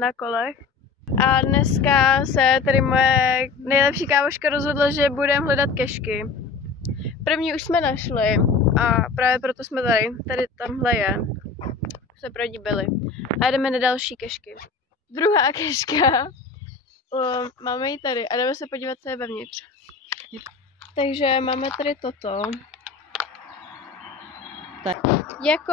na kolech. A dneska se tady moje nejlepší kámoška rozhodla, že budeme hledat kešky. První už jsme našli a právě proto jsme tady. Tady tamhle je. Už se prodíbili. A jdeme na další kešky. Druhá keška. Máme ji tady a jdeme se podívat, co je vevnitř. Takže máme tady toto. Tak. Jako,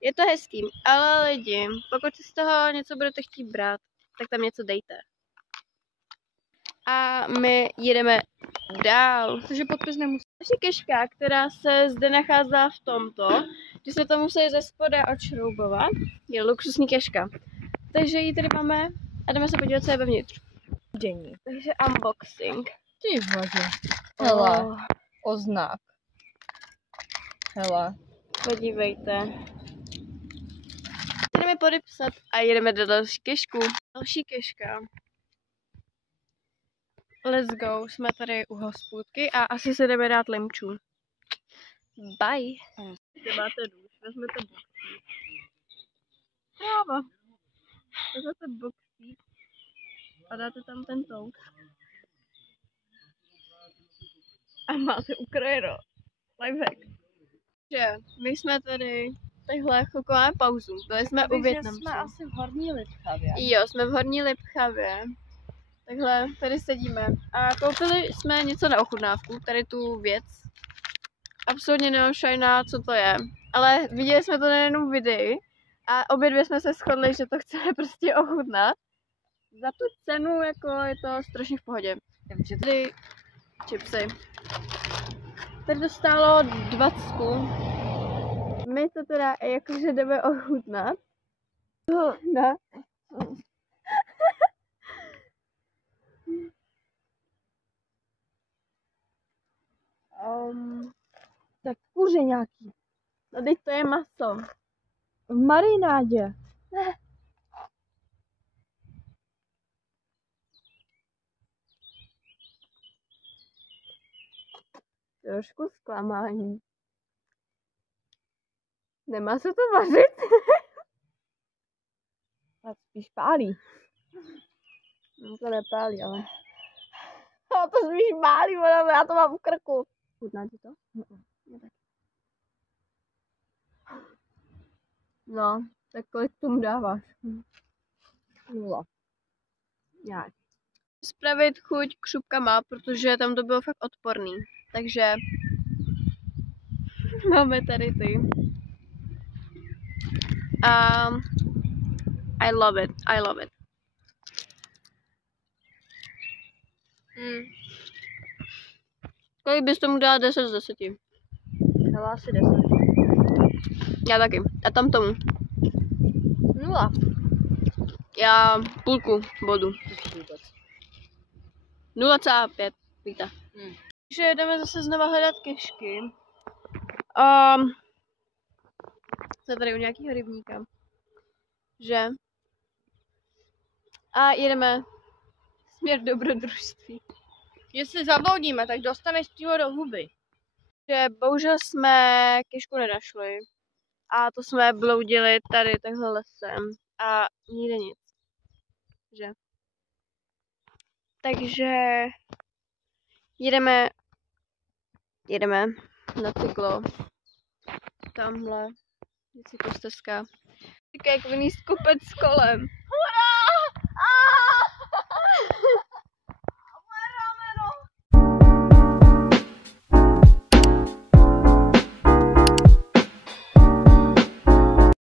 je to hezký, ale lidi, pokud si z toho něco budete chtít brát, tak tam něco dejte. A my jedeme dál. Takže podpis nemusí. Naše keška, která se zde nachází v tomto, že se to musí ze spoda odšroubovat, je luxusní keška. Takže ji tady máme a jdeme se podívat, co je vevnitř. Dění. Takže unboxing. Ty vole. Hele, oznak. Hele. Podívejte. Jdeme podepsat a jedeme do další kešku. Další keška. Let's go. Jsme tady u hospůdky a asi se jdeme dát limčů. Bye. Kde máte duš? Vezmete boxík. Právo. Vezmete boxík a dáte tam ten toast. A máte ukrojeno. Lifehack. Že my jsme tady takhle chvilku máme pauzu. Byli jsme u Vietnamců. Jsme asi v Horní Lipchavě. Jo, jsme v Horní Lipchavě. Takhle tady sedíme. A koupili jsme něco na ochutnávku, tady tu věc. Absolutně nemám šajná, co to je. Ale viděli jsme to nejenom v videu. A obě dvě jsme se shodli, že to chceme prostě ochutnat. Za tu cenu jako je to strašně v pohodě. Tady chipsy. Tady to stálo 20. My to teda jakože jdeme ochutnat. No. Tak kuře nějaký. No teď to je maso. V marinádě. Trošku zklamání. Nemá se to vařit? Tak spíš pálí. No to nepálí, ale... No to spíš pálí, já to mám v krku. Chutná ti to? No, tak kolik tomu dáváš? 0. Nějak. Spravit chuť křupkama, protože tam to bylo fakt odporný. Takže máme tady ty. I love it. I love it. Kolik bys tomu dala 10 z 10? Hele, asi 10. Já taky. A tam tomu. 0. Já půlku bodu. 0,5. Víte. Takže jdeme zase znova hledat kešky. Jsme tady u nějakého rybníka. Že? A jedeme směr dobrodružství. Jestli zabloudíme, tak dostaneš tího do huby. Že bohužel jsme kešku nenašli. A to jsme bloudili tady takhle lesem. A nikde nic. Že? Takže jedeme na cyklo. Tamhle je cyklostezka. Říká, jak vyníst kopec s kolem.